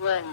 1.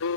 2.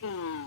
3.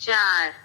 4.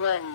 1.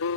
2.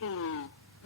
3.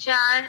4.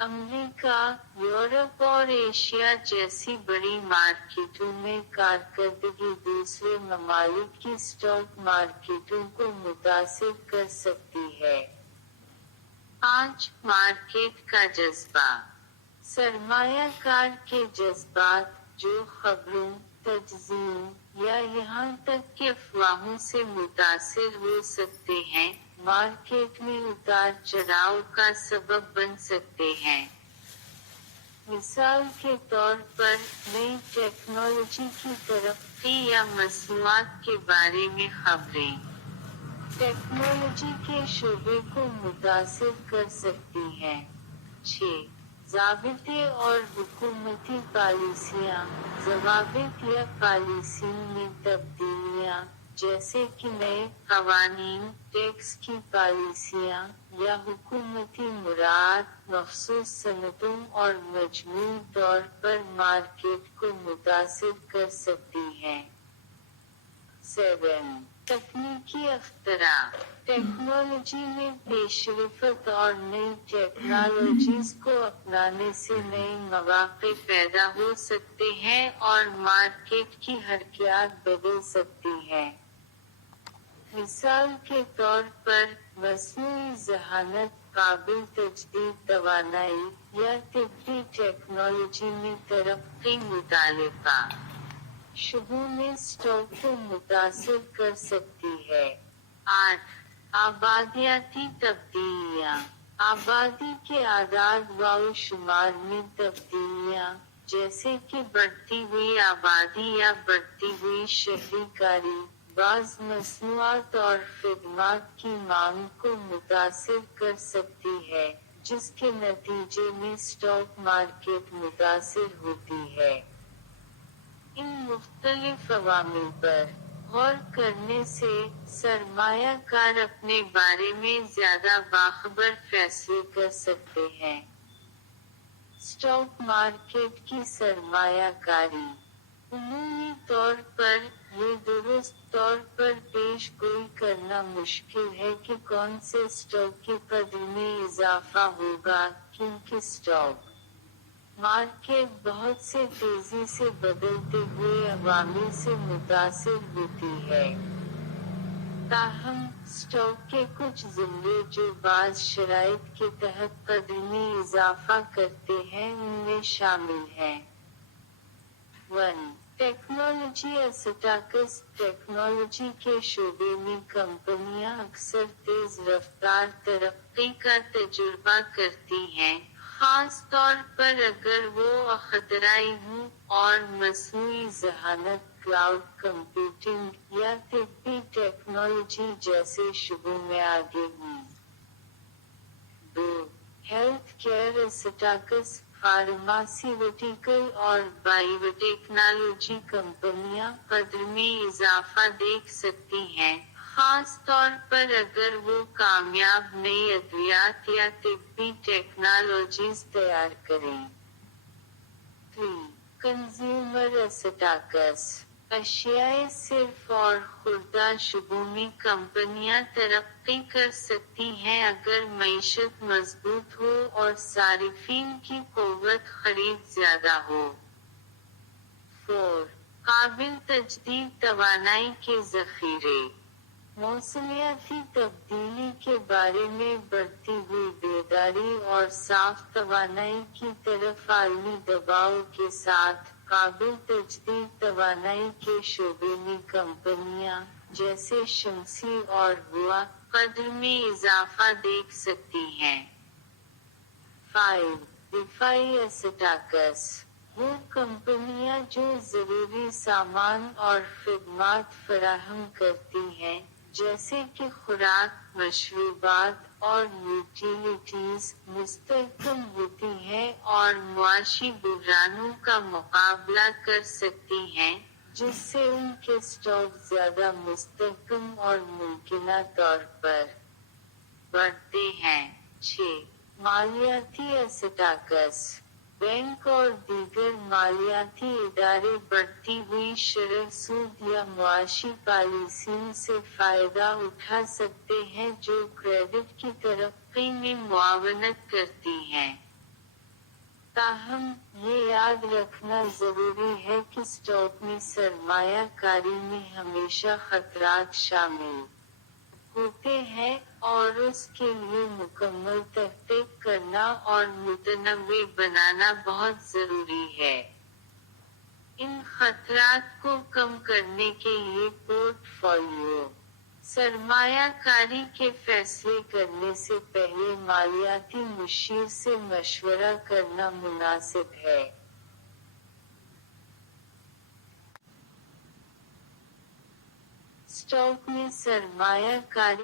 امریکہ، Europe اور Asia جیسی بڑی مارکیٹوں میں کارکردگی دوسرے ممالک کی اسٹاک مارکیٹوں کو متاثر کر سکتی ہے۔ 5 مارکیٹ کا جذبہ۔ سرمایہ کار کے جذبات، جو خبروں، تجزیوں، یا یہاں تک کہ افواہوں سے متاثر ہو سکتے ہیں، مارکیٹ میں اتار چڑھاؤ کا سبب بن سکتے ہیں۔ مثال کے طور پر، نئی ٹیکنالوجی کی ترقی یا مصنوعات کے بارے میں خبریں ٹیکنالوجی کے شعبے کو متاثر کر سکتی ہیں۔ 6 ضابطے اور حکومتی پالیسیاں۔ ضوابط یا پالیسیوں میں تبدیلیاں، جیسے کہ نئے قوانین، ٹیکس کی پالیسیاں، یا حکومتی مراعات مخصوص صنعتوں اور مجموعی طور پر مارکیٹ کو متاثر کر سکتی ہیں۔ 7 تکنیکی اختراع۔ ٹیکنالوجی میں پیش رفت اور نئی ٹیکنالوجیز کو اپنانے سے نئے مواقع پیدا ہو سکتے ہیں اور مارکیٹ کی حرکیات بدل سکتی ہیں۔ مثال کے طور پر، مصنوعی ذہانت، قابل تجدید توانائی، یا طبی ٹیکنالوجی میں ترقی متعلقہ شعبوں میں اسٹاک کو متاثر کر سکتی ہے۔ 8 آبادیاتی تبدیلیاں۔ آبادی کے اعداد و شمار میں تبدیلیاں، جیسے کہ بڑھتی ہوئی آبادی یا بڑھتی ہوئی شہری کاری، بعض مصنوعات اور خدمات کی مانگ کو متاثر کر سکتی ہے، جس کے نتیجے میں اسٹاک مارکیٹ متاثر ہوتی ہے۔ ان مختلف عوامل پر غور کرنے سے، سرمایہ کار اپنے بارے میں زیادہ باخبر فیصلے کر سکتے ہیں۔ اسٹاک مارکیٹ کی سرمایہ کاری۔ عمومی طور پر، یہ درست طور پر پیش گوئی کرنا مشکل ہے کہ کون سے اسٹاک کی قدر میں اضافہ ہوگا، کیونکہ اسٹاک مارکیٹ بہت سے تیزی سے بدلتے ہوئے عوامل سے متاثر ہوتی ہے۔ تاہم، اسٹاک کے کچھ زمرے جو بعض شرائط کے تحت قدر میں اضافہ کرتے ہیں ان میں شامل ہیں۔ 1 ٹیکنالوجی اسٹاکس۔ ٹیکنالوجی کے شعبے میں کمپنیاں اکثر تیز رفتار ترقی کا تجربہ کرتی ہیں، خاص طور پر اگر وہ اختراعی ہوں، اور مصنوعی ذہانت، کلاؤڈ کمپیوٹنگ، یا طبی ٹیکنالوجی جیسے شعبوں میں آگے ہوں۔ 2 ہیلتھ کیئر اسٹاکس۔ فارماسیوٹیکل اور بائیوٹیکنالوجی کمپنیاں قدر میں اضافہ دیکھ سکتی ہیں، خاص طور پر اگر وہ کامیاب نئی ادویات یا طبی ٹیکنالوجیز تیار کریں۔ 3 کنزیومر اسٹاکس۔ اشیائے صرف اور خوردہ شعبوں میں کمپنیاں ترقی کر سکتی ہیں اگر معیشت مضبوط ہو اور صارفین کی قوت خرید زیادہ ہو۔ 4 قابل تجدید توانائی کے ذخیرے۔ موسمیاتی تبدیلی کے بارے میں بڑھتی ہوئی بیداری اور صاف توانائی کی طرف عالمی دباؤ کے ساتھ، قابل تجدید توانائی کے شعبے میں کمپنیاں، جیسے شمسی اور ہوا، قدر میں اضافہ دیکھ سکتی ہیں۔ 5 دفاعی اسٹاکس۔ وہ کمپنیاں جو ضروری سامان اور خدمات فراہم کرتی ہیں، جیسے کہ خوراک، مشروبات، اور یوٹیلیٹیز، مستحکم ہوتی ہیں اور معاشی بحرانوں کا مقابلہ کر سکتی ہیں، جس سے ان کے اسٹاک زیادہ مستحکم اور ممکنہ طور پر بڑھتے ہیں۔ 6 مالیاتی اسٹاکس۔ بینک اور دیگر مالیاتی ادارے بڑھتی ہوئی شرح سود یا معاشی پالیسیوں سے فائدہ اٹھا سکتے ہیں جو کریڈٹ کی ترقی میں معاونت کرتی ہیں۔ تاہم یہ یاد رکھنا ضروری ہے کہ اسٹاک میں سرمایہ کاری میں ہمیشہ خطرات شامل ہوتے ہیں، اور اس کے لیے مکمل تحقیق کرنا اور متنوع بنانا بہت ضروری ہے۔ ان خطرات کو کم کرنے کے لیے پورٹ فولیو سرمایہ کاری کے فیصلے کرنے سے پہلے مالیاتی مشیر سے مشورہ کرنا مناسب ہے۔ اسٹاک میں سرمایہ کاری